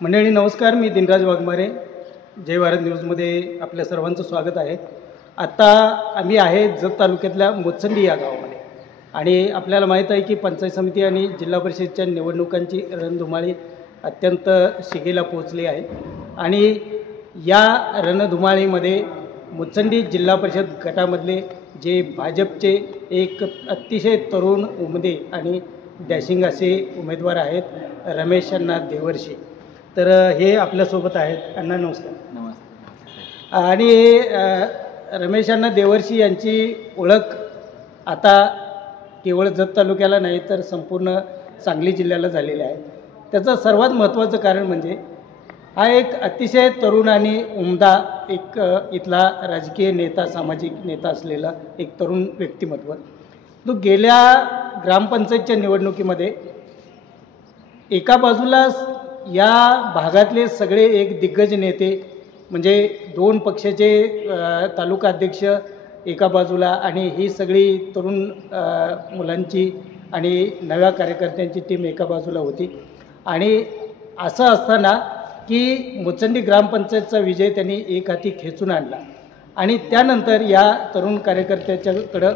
मंडळी नमस्कार, मी दिनराज वाघमारे. जय भारत न्यूजमध्ये आपल्या सर्वांचं स्वागत आहे. आत्ता आम्ही आहे जत तालुक्यातल्या मोचंडी या गावामध्ये आणि आपल्याला माहीत आहे की पंचायत समिती आणि जिल्हा परिषदेच्या निवडणुकांची रणधुमाळी अत्यंत शिगेला पोहोचली आहे आणि या रणधुमाळीमध्ये मोचंडी जिल्हा परिषद गटामधले जे भाजपचे एक अतिशय तरुण उमदे आणि डॅशिंग असे उमेदवार आहेत रमेश अण्णा देवर्षी. तर हे आपल्यासोबत आहेत. अण्णा नमस्कार. नमस्ते. आणि रमेश अण्णा देवर्षी यांची ओळख आता केवळ जत तालुक्याला नाही तर संपूर्ण सांगली जिल्ह्याला झालेली आहे. त्याचं सर्वात महत्त्वाचं कारण म्हणजे हा एक अतिशय तरुण आणि उमदा एक इथला राजकीय नेता, सामाजिक नेता असलेला एक तरुण व्यक्तिमत्व. तो गेल्या ग्रामपंचायतच्या निवडणुकीमध्ये एका बाजूला या भागातले सगळे एक दिग्गज नेते म्हणजे दोन पक्षाचे तालुका अध्यक्ष एका बाजूला आणि ही सगळी तरुण मुलांची आणि नव्या कार्यकर्त्यांची टीम एका बाजूला होती. आणि असं असताना की मोचंडी ग्रामपंचायतचा विजय त्यांनी एक हाती खेचून आणला आणि त्यानंतर या तरुण कार्यकर्त्याच्याकडं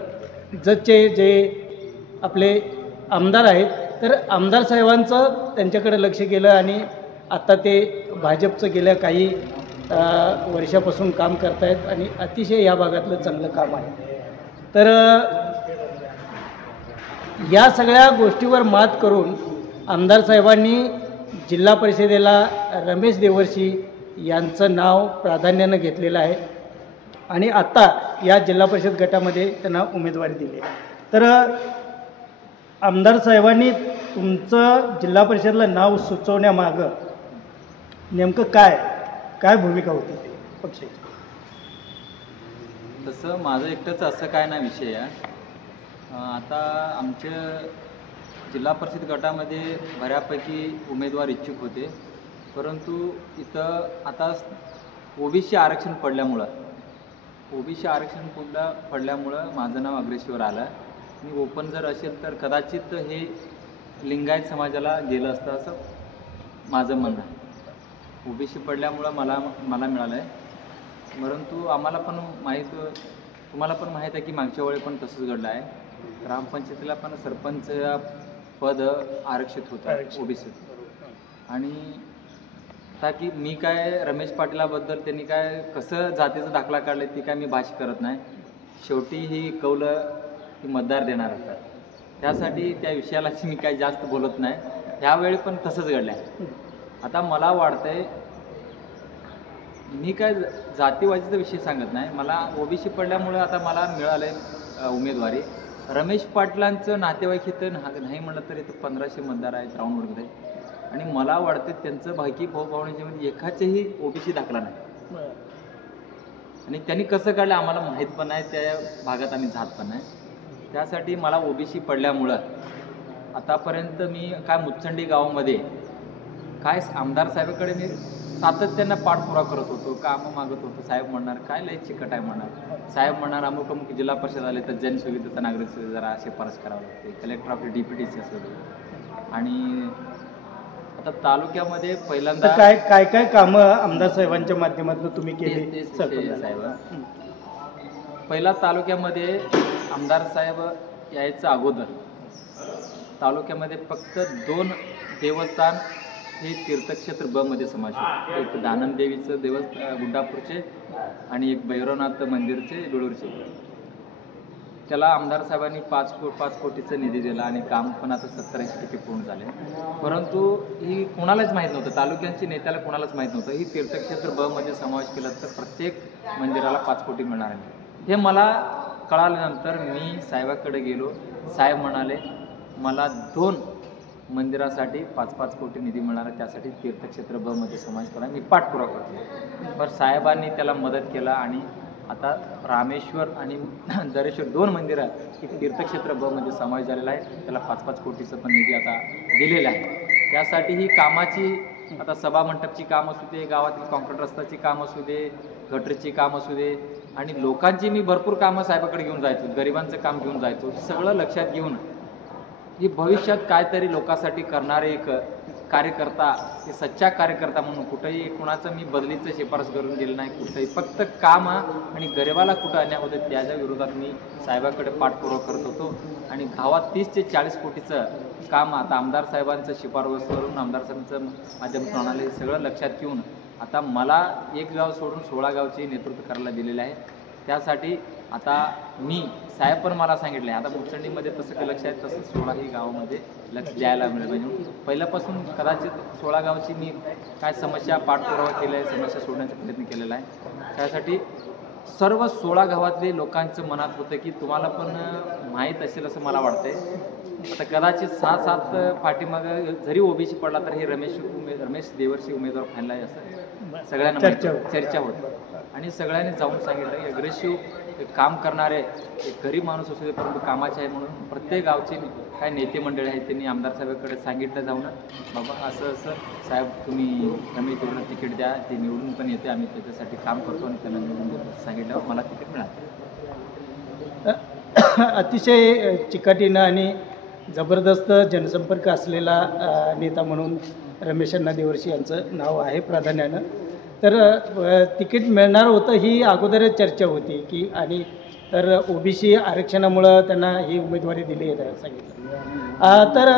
जतचे जे आपले आमदार आहेत तर आमदार साहेबांचं त्यांच्याकडे लक्ष गेलं आणि आता ते भाजपचं गेल्या काही वर्षापासून काम करतायत आणि अतिशय या भागातलं चांगलं काम आहे. तर या सगळ्या गोष्टीवर मात करून आमदार साहेबांनी जिल्हा परिषदेला रमेश देवर्षी यांचं नाव प्राधान्यानं घेतलेलं आहे आणि आत्ता या जिल्हा परिषद गटामध्ये त्यांना उमेदवारी दिली आहे. तर आमदार साहेबांनी तुमचं जिल्हा परिषदला नाव सुचवण्यामागं नेमकं काय भूमिका होती ते पक्षाची? तसं माझं एकटंच असं काय ना विषय आहे. आता आमच्या जिल्हा परिषद गटामध्ये बऱ्यापैकी उमेदवार इच्छुक होते, परंतु इथं आता ओबीसी आरक्षण पडल्यामुळं माझं नाव अग्रेसरवर आलं आणि ओपन जर असेल तर कदाचित हे लिंगायत समाजाला गेलं असतं असं माझं म्हणणं आहे. ओबीसी पडल्यामुळं मला मिळालं आहे, परंतु आम्हाला पण तुम्हाला पण माहीत आहे की मागच्या वेळी पण तसंच घडलं आहे. ग्रामपंचायतीला पण सरपंच पद आरक्षित होतं ओबीसी आणि ताकी मी काय रमेश पाटलाबद्दल त्यांनी काय कसं जातीचा दाखला काढला ती काय मी भाष्य करत नाही. शेवटी ही कौलं ही मतदार देणार असतात, त्यासाठी त्या विषयाला मी काय जास्त बोलत नाही. ह्यावेळी पण तसंच घडलं आहे. आता मला वाटतंय मी काय जातीवाजीचा विषय सांगत नाही. मला ओबीसी पडल्यामुळे आता मला मिळालं आहे उमेदवारी. रमेश पाटलांचं नातेवाईक इथं नाही म्हणलं तर इथं 1500 मतदार आहेत राऊंडमध्ये आणि मला वाटतं त्यांचं भाकी भाऊभावनेच्यामध्ये एकाचेही ओबीसी दाखला नाही आणि त्यांनी कसं काढलं आम्हाला माहीत पण नाही. त्या भागात आम्ही जात पण नाही. त्यासाठी मला ओबीसी पडल्यामुळं आतापर्यंत मी काय मुचंडी गावामध्ये काय आमदार साहेबाकडे मी सातत्यानं पाठपुरावा करत होतो, कामं मागत होतो. साहेब म्हणणार काय लय चिकट आहे म्हणणार, साहेब म्हणणार अमुक अमुक जिल्हा परिषद आले तर जनसुविधेचा नागरिक सुविधा जरा शिफारस करावं लागते, कलेक्टर आपले DPTC असू दे. आणि आता तालुक्यामध्ये पहिल्यांदा काय कामं आमदार साहेबांच्या माध्यमातून तुम्ही केली? साहेब पहिला तालुक्यामध्ये आमदार साहेब यायचं अगोदर तालुक्यामध्ये फक्त 2 देवस्थान हे तीर्थक्षेत्र ब मध्ये समाज होते. एक दानंद देवीचं गुड्डापूरचे आणि एक भैरवनाथ मंदिरचे बेळूरचे. त्याला आमदार साहेबांनी 5 कोटीचा निधी दिला आणि काम पण आता 70-80% पूर्ण झाले. परंतु ही कोणालाच माहीत नव्हतं, तालुक्यांची नेत्याला कोणालाच माहीत नव्हतं ही तीर्थक्षेत्र ब मध्ये समावेश केला तर प्रत्येक मंदिराला 5 कोटी मिळणार आहे. हे मला कळाल्यानंतर मी साहेबाकडे गेलो. साहेब म्हणाले मला 2 मंदिरासाठी 5-5 कोटी निधी मिळणार आहे, त्यासाठी तीर्थक्षेत्र ब मध्ये समावेश करा. मी पाठपुरावा करतो. पण साहेबांनी त्याला मदत केला आणि आता रामेश्वर आणि दरेश्वर 2 मंदिरं ही तीर्थक्षेत्र ब मध्ये समावेश झालेला आहे. त्याला 5-5 कोटीचं पण निधी आता दिलेला आहे. त्यासाठी ही कामाची आता सभामंडपची काम असू दे, गावातील कॉन्क्रीट रस्त्याची काम असू दे, गटरची काम असू दे आणि लोकांची मी भरपूर कामं साहेबाकडे घेऊन जायचो, गरिबांचं काम घेऊन जायचो. सगळं लक्षात घेऊन ही भविष्यात काहीतरी लोकांसाठी करणारे एक कार्यकर्ता, एक सच्चा कार्यकर्ता म्हणून कुठंही कुणाचं मी बदलीचं शिफारस करून गेलं नाही. कुठंही फक्त काम आणि गरिबाला कुठं अन्याय होतं त्याच्या विरोधात मी साहेबाकडे पाठपुरावा करत होतो. आणि गावात 30 ते 40 कोटीचं काम आता आमदार साहेबांचं शिफारसवरून आमदार साहेबांचं माध्यमातून आणाले सगळं लक्षात घेऊन आता मला एक गाव सोडून 16 गावचे नेतृत्व करायला दिलेलं आहे. त्यासाठी आता मी साहेब पण मला सांगितलं आहे आता मुचंडीमध्ये तसं लक्ष आहे तसं 16ही गावामध्ये लक्ष द्यायला मिळेल पाहिजे. पहिल्यापासून कदाचित 16 गावची मी काय समस्या पाठपुरावा केला आहे, समस्या सोडण्याचा प्रयत्न केलेला आहे. त्यासाठी सर्व 16 गावातले लोकांचं मनात होतं की तुम्हाला पण माहीत असेल असं मला वाटतंय. आता कदाचित 6-7 पाठीमागं जरी ओबीसी पडला तर हे रमेश देवर्षी उमेदवार फायनल आहे असं सगळ्यांना चर्चा होती. आणि सगळ्यांनी जाऊन सांगितलं की अग्रेसिव्ह काम करणारे एक गरीब माणूस असू दे परंतु कामाचे आहे म्हणून प्रत्येक गावचे काय नेते मंडळी आहेत त्यांनी आमदार साहेबांकडे सांगितलं जाऊन बाबा असं साहेब तुम्ही रमेश देवला तिकीट द्या, ते निवडून पण येते, आम्ही त्याच्यासाठी काम करतो आणि त्यांना निवडून देतो सांगितल्यावर मला तिकीट मिळालं. अतिशय चिकाटीनं आणि जबरदस्त जनसंपर्क असलेला नेता म्हणून रमेश अण्णा देवर्षी यांचं नाव आहे प्राधान्यानं. तर तिकीट मिळणार होतं ही अगोदरच चर्चा होती की आणि तर ओबीसी आरक्षणामुळं त्यांना ही उमेदवारी दिली आहे सांगितलं. तर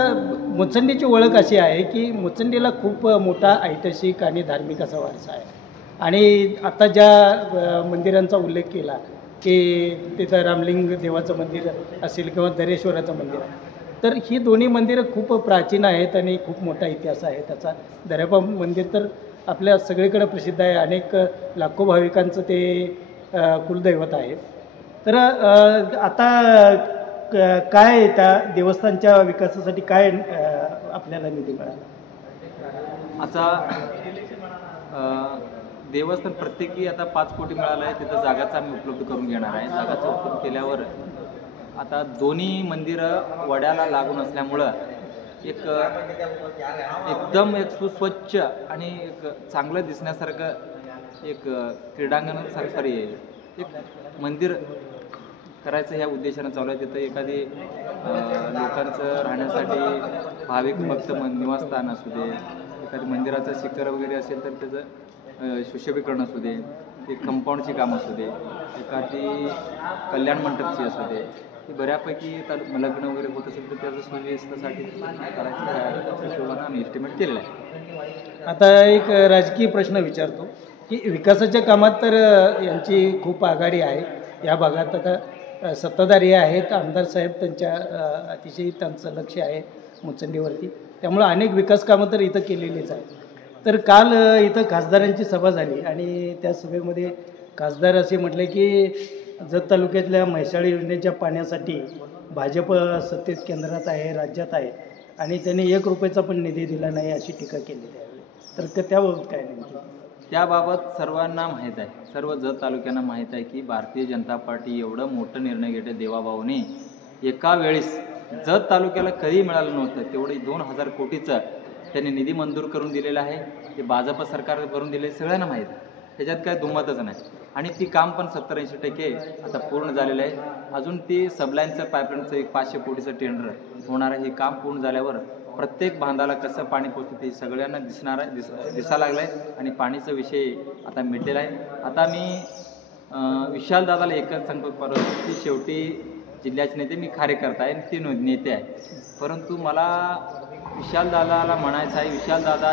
मुचंडीची ओळख अशी आहे की मुचंडीला खूप मोठा ऐतिहासिक आणि धार्मिक असा वारसा आहे. आणि आता ज्या मंदिरांचा उल्लेख केला की तिथं रामलिंग देवाचं मंदिर असेल किंवा दरेश्वराचं मंदिर आहे, तर ही दोन्ही मंदिरं खूप प्राचीन आहेत आणि खूप मोठा इतिहास आहे त्याचा. दरेबा मंदिर तर आपल्या सगळीकडे प्रसिद्ध आहे, अनेक लाखो भाविकांचं ते कुलदैवत आहे. तर आता काय त्या देवस्थानच्या विकासासाठी काय आपल्याला निधी मिळाला? आता देवस्थान प्रत्येकी आता 5 कोटी मिळालं आहे, तिथं जागाचा आम्ही उपलब्ध करून घेणार आहे. जागाचा उपलब्ध केल्यावर आता दोन्ही मंदिरं वड्याला लागून असल्यामुळं एकदम सुस्वच्छ आणि एक चांगलं दिसण्यासारखं एक क्रीडांगण सॉरी एक मंदिर करायचं ह्या उद्देशानं चालू आहे. तिथं एखादी लोकांचं राहण्यासाठी भाविक भक्त निवासस्थान असू दे, एखादी मंदिराचं शिखर वगैरे असेल तर त्याचं सुशोभीकरण असू दे, ते कंपाऊंडची काम असू दे, एखादी कल्याण मंडपची असू दे, ते बऱ्यापैकी लग्न वगैरे होत असेल तर त्याचं सुव्यवस्थेसाठी करायचं हिशोबानं आम्ही एस्टिमेट केलेलं आहे. आता एक राजकीय प्रश्न विचारतो की विकासाच्या कामात तर यांची खूप आघाडी आहे या भागात. आता सत्ताधारी आहेत आमदार साहेब, त्यांच्या अतिशय त्यांचं लक्ष आहे मुचंडीवरती, त्यामुळं अनेक विकास कामं तर इथं केलेलीच आहे. तर काल इथं खासदारांची सभा झाली आणि त्या सभेमध्ये खासदार असे म्हटले की जत तालुक्यातल्या म्हैसाळ योजनेच्या पाण्यासाठी भाजप सत्तेत केंद्रात आहे, राज्यात आहे आणि त्यांनी 1 रुपयाचा पण निधी दिला नाही अशी टीका केली त्यावेळी. तर त्याबाबत काय नेमकी? त्याबाबत सर्वांना माहीत आहे, सर्व जत तालुक्यांना माहीत आहे की भारतीय जनता पार्टी एवढं मोठं निर्णय घेते. देवाभाऊने एका वेळेस जत तालुक्याला कधी मिळालं नव्हतं तेवढे 2000 कोटीचं त्यांनी निधी मंजूर करून दिलेला आहे. ते भाजप सरकार करून दिले सगळ्यांना माहीत आहे, त्याच्यात काय दुमतच नाही. आणि ती काम पण 70-80% आता पूर्ण झालेलं आहे. अजून ती सबलाईनचं पाईपलाईनचं 500 कोटीचं टेंडर होणार आहे. हे काम पूर्ण झाल्यावर प्रत्येक बांधाला कसं पाणी पोचतं ते सगळ्यांना दिसायला लागलं आहे आणि पाणीचा विषय आता मिटलेला आहे. आता मी विशालदादाला एकच सांगतो परत की शेवटी जिल्ह्याचे नेते मी कार्यकर्ता आहे आणि ते नेते आहे, परंतु मला विशालदादाला म्हणायचं आहे, विशालदादा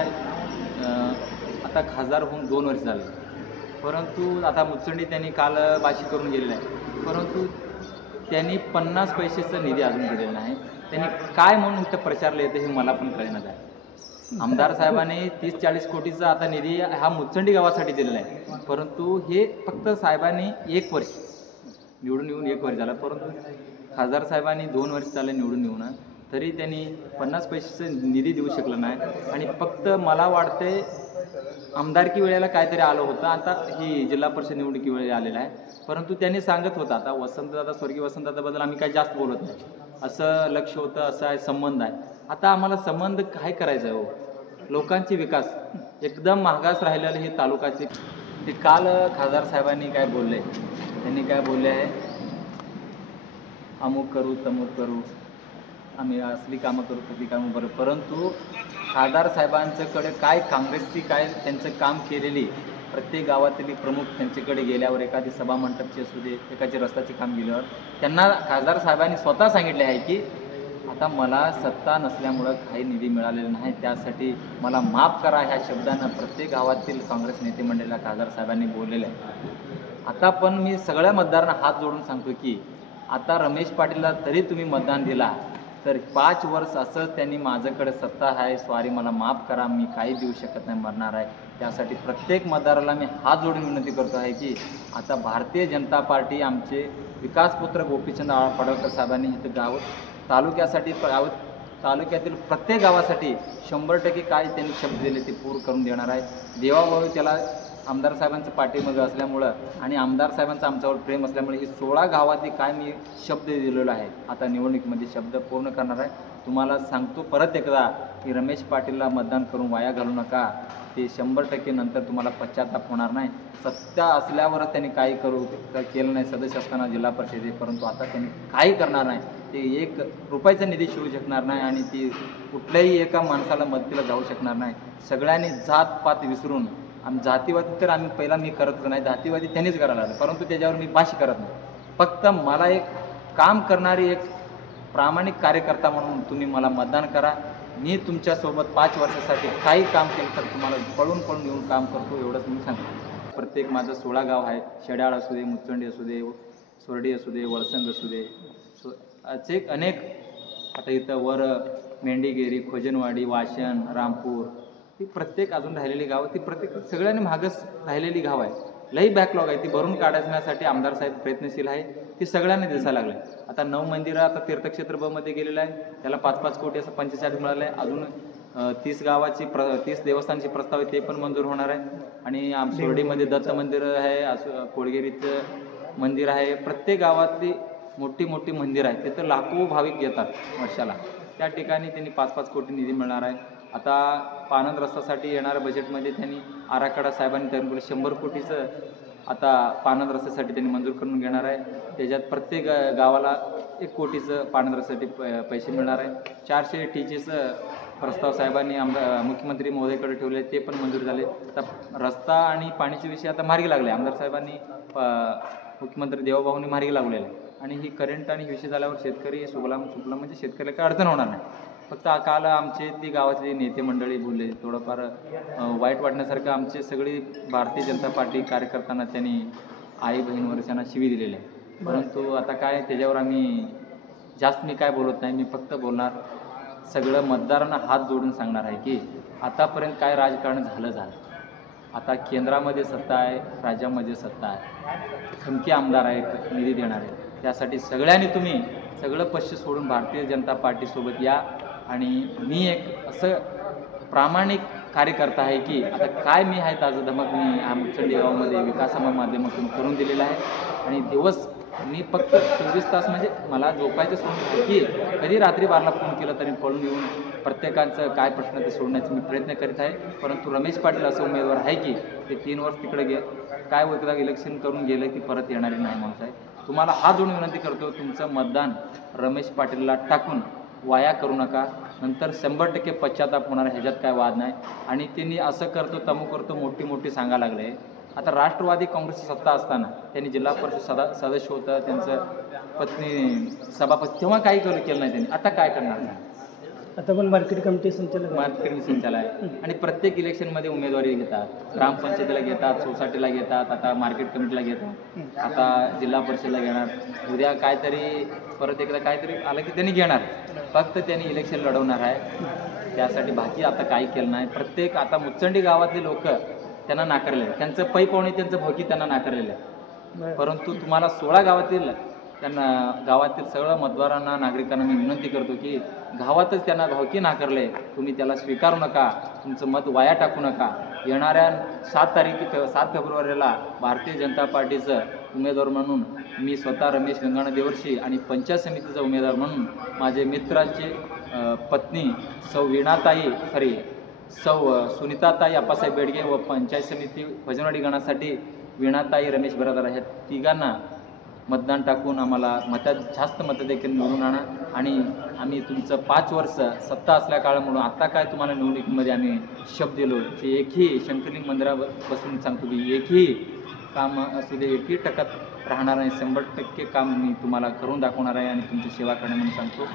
आता खासदार होऊन 2 वर्ष झाले, परंतु आता मुचंडी त्यांनी काल बाशी करून गेलेलं आहे, परंतु त्यांनी 50 पैशाचा निधी अजून दिलेला नाही. त्यांनी काय म्हणून इथं प्रचारलं येतं हे मला पण कळण्यात आहे. आमदार साहेबांनी 30-40 कोटीचा आता निधी हा मुचंडी गावासाठी दिलेला आहे, परंतु हे फक्त साहेबांनी 1 वर्ष निवडून येऊन 1 वर्ष झालं, परंतु खासदार साहेबांनी 2 वर्ष झालं निवडून येऊन तरी त्यांनी 50 पैशाचा निधी देऊ शकलं नाही. आणि फक्त मला वाटते आमदारकी वेळेला काहीतरी आलं होतं, आता ही जिल्हा परिषद निवडणुकी वेळेला आलेलं आहे, परंतु त्यांनी सांगत होता आता वसंतदादा स्वर्गीय वसंतदादाबद्दल आम्ही काही जास्त बोलत नाही, असं लक्ष होतं, असं आहे संबंध आहे. आता आम्हाला संबंध काय करायचं आहे हो, लोकांची विकास एकदम मागास राहिलेलं हे तालुकाचे. ते काल खासदार साहेबांनी काय बोलले, त्यांनी काय बोलले आहे, अमुक करू तमुक करू आम्ही असली कामं करू कुठली कामं बरं, परंतु खासदार साहेबांच्याकडे काय काँग्रेसची काय त्यांचं काम केलेली प्रत्येक गावातली प्रमुख त्यांच्याकडे गेल्यावर एखादी सभा मंडपची असू दे, एखादी रस्त्याची काम गेल्यावर त्यांना खासदार साहेबांनी स्वतः सांगितले आहे की आता मला सत्ता नसल्यामुळं काही निधी मिळालेला नाही, त्यासाठी मला माफ करा, ह्या शब्दांना प्रत्येक गावातील काँग्रेस नेते मंडळीला खासदार साहेबांनी बोललेलं आहे. आता पण मी सगळ्या मतदारांना हात जोडून सांगतो की आता रमेश पाटीलला तरी तुम्ही मतदान दिला तर 5 वर्ष असंच त्यांनी माझ्याकडे सत्ता आहे, सॉरी मला माफ करा, मी काही देऊ शकत नाही, मरणार आहे. त्यासाठी प्रत्येक मतदाराला मी हात जोडून विनंती करतो आहे की आता भारतीय जनता पार्टी आमचे विकासपुत्र गोपीचंद पडळकर साहेबांनी इथं तालुक्यातील प्रत्येक गावासाठी 100% काय त्यांनी शब्द दिले ते पूर्ण करून देणार आहे. देवाभावी त्याला आमदार साहेबांचं पाठीमागं असल्यामुळं आणि आमदार साहेबांचं आमच्यावर प्रेम असल्यामुळे ही 16 गावातली काय मी शब्द दिलेलो आहे आता निवडणुकीमध्ये शब्द पूर्ण करणार आहे. तुम्हाला सांगतो परत एकदा की रमेश पाटीलला मतदान करून वाया घालू नका, ते 100% नंतर तुम्हाला पश्चाताप होणार नाही. सत्ता असल्यावरच त्यांनी काही केलं नाही सदस्य असताना जिल्हा परिषदेत, परंतु आता त्यांनी काही करणार नाही, ते 1 रुपयाचा निधी शिवू शकणार नाही आणि ती कुठल्याही एका माणसाला मदतीला जाऊ शकणार नाही. सगळ्यांनी जातपात विसरून जातीवादी तर मी करतच नाही, जातीवादी त्यांनीच करायला लागलं, परंतु त्याच्यावर मी भाष्य करत नाही. फक्त मला एक काम करणारी एक प्रामाणिक कार्यकर्ता म्हणून तुम्ही मला मतदान करा. मी तुमच्यासोबत 5 वर्षासाठी काही काम केलं तर तुम्हाला पळून येऊन काम करतो, एवढंच मी सांगतो. प्रत्येक माझं 16 गाव आहे, शेड्याळ असू दे, मुचंडी असू दे, सोरडी असू दे, वळसंग असू दे, असे अनेक आता इथं वर मेंढीगेरी, खोजनवाडी, वाशन, रामपूर, ती प्रत्येक अजून राहिलेली गावं, ती प्रत्येक सगळ्यांनी मागच राहिलेली गाव आहे. लई बॅकलॉग आहे, ती भरून काढण्यासाठी आमदार साहेब प्रयत्नशील आहे, ती सगळ्यांनी दिसायला लागले. आता 9 मंदिरं आता तीर्थक्षेत्र ब मध्ये गेलेलं आहे, त्याला 5-5 कोटी असं 45 मिळालं आहे. अजून 30 देवस्थानची प्रस्ताव आहे, ते पण मंजूर होणार आहे. आणि सोरडीमध्ये दत्त मंदिर आहे, कोळगेरीचं मंदिर आहे, प्रत्येक गावातली मोठी मंदिर आहे, तिथं लाखो भाविक येतात वर्षाला. त्या ठिकाणी त्यांनी 5-5 कोटी निधी मिळणार आहे. आता पानंद रस्त्यासाठी येणाऱ्या बजेटमध्ये त्यांनी आराखडा साहेबांनी तयार केलं, 100 कोटीचं आता पानंद रस्त्यासाठी त्यांनी मंजूर करून घेणार आहे. त्याच्यात प्रत्येक गावाला 1 कोटीचं पानंद रस्त्यासाठी पैसे मिळणार आहे. 400 टीचेचं प्रस्ताव साहेबांनी मुख्यमंत्री महोदयाकडे ठेवले, ते पण मंजूर झाले. आता रस्ता आणि पाण्याचे विषय आता मार्गी लागले, आमदार साहेबांनी मुख्यमंत्री देवाभाऊंनी मार्गी लावलेला आहे. आणि ही करंट आणि विषय झाल्यावर शेतकरी सुफलाम म्हणजे शेतकऱ्याला काही अडचण होणार नाही. फक्त काल आमचे ती गावातली नेते मंडळी बोलले, थोडंफार वाईट वाटण्यासारखं आमचे सगळी भारतीय जनता पार्टी कार्यकर्त्यांना त्यांनी आई बहीण वर्षांना शिवी दिलेली आहे. परंतु आता काय त्याच्यावर मी काय बोलत नाही, मी फक्त बोलणार सगळं मतदारांना हात जोडून सांगणार आहे की आतापर्यंत काय राजकारण झालं. आता केंद्रामध्ये सत्ता आहे, राज्यामध्ये सत्ता आहे, खमकी आमदार आहेत, निधी देणार आहे. त्यासाठी सगळ्यांनी तुम्ही सगळं पक्ष सोडून भारतीय जनता पार्टीसोबत या. आणि मी एक असं प्रामाणिक कार्यकर्ता आहे की आता काय मी आहे ताजं धमक मी मुचंडी गावामध्ये विकासाच्या माध्यमातून करून दिलेला आहे. आणि दिवस मी फक्त 24 तास म्हणजे मला झोपायचं सोडून की कधी रात्री 12ला फोन केला तरी पळून येऊन प्रत्येकाचं काय प्रश्न ते सोडण्याचा मी प्रयत्न करीत आहे. परंतु रमेश पाटील असं उमेदवार आहे की ते 3 वर्ष तिकडे काय एकदा इलेक्शन करून गेलं की परत येणारे नाही माणूस आहे. तुम्हाला हात जोडून विनंती करतो, तुमचं मतदान रमेश पाटीलला टाकून वाया करू नका, नंतर 100% पश्चाताप होणार, ह्याच्यात काय वाद नाही. आणि त्यांनी असं करतो तमू करतो मोठी सांगायला लागले. आता राष्ट्रवादी काँग्रेसची सत्ता असताना त्यांनी जिल्हा परिषद सदस्य होतं, त्यांचं पत्नी सभापती, तेव्हा काही केलं नाही त्यांनी. आता काय करणार नाही, आता पण मार्केट कमिटी संचालक आहे आणि प्रत्येक इलेक्शनमध्ये उमेदवारी घेतात, ग्रामपंचायतीला घेतात, सोसायटीला घेतात, आता मार्केट कमिटीला घेतात, आता जिल्हा परिषदेला घेणार, उद्या काहीतरी परत एकदा काहीतरी आलं की त्यांनी घेणार. फक्त त्यांनी इलेक्शन लढवणार आहे, त्यासाठी बाकी आता काही केलं नाही. प्रत्येक आता मुचंडी गावातले लोक त्यांना नाकारले, त्यांचं पै पाहुणे त्यांचं भोकी त्यांना नाकारलेलं आहे. परंतु तुम्हाला 16 गावातील सगळ्या मतदारांना नागरिकांना मी विनंती करतो की गावातच त्यांना भावकी नाकारले, तुम्ही त्याला स्वीकारू नका, तुमचं मत वाया टाकू नका. येणाऱ्या 7 फेब्रुवारीला भारतीय जनता पार्टीचं उमेदवार म्हणून मी स्वतः रमेश गंगाणा देवर्षी आणि पंचायत समितीचा उमेदवार म्हणून माझे मित्रांचे पत्नी सौ सुनीताताई अप्पासाहेब बेडगे व पंचायत समिती भजनवाडी गणासाठी वीणाताई रमेश बरादार ह्या तिघांना मतदान टाकून आम्हाला जास्त मतं देखील निवडून आणा आणि आम्ही तुमचं 5 वर्ष सत्ता असल्या काळामुळं आता काय तुम्हाला निवडणुकीमध्ये आम्ही शब्द दिलो की एकही शंकरलिंग मंदिरापासून सांगतो की एकही काम असू दे एकही टक्क्यात राहणार नाही, 100% काम मी तुम्हाला करून दाखवणार आहे आणि तुमची सेवा करणार म्हणून सांगतो.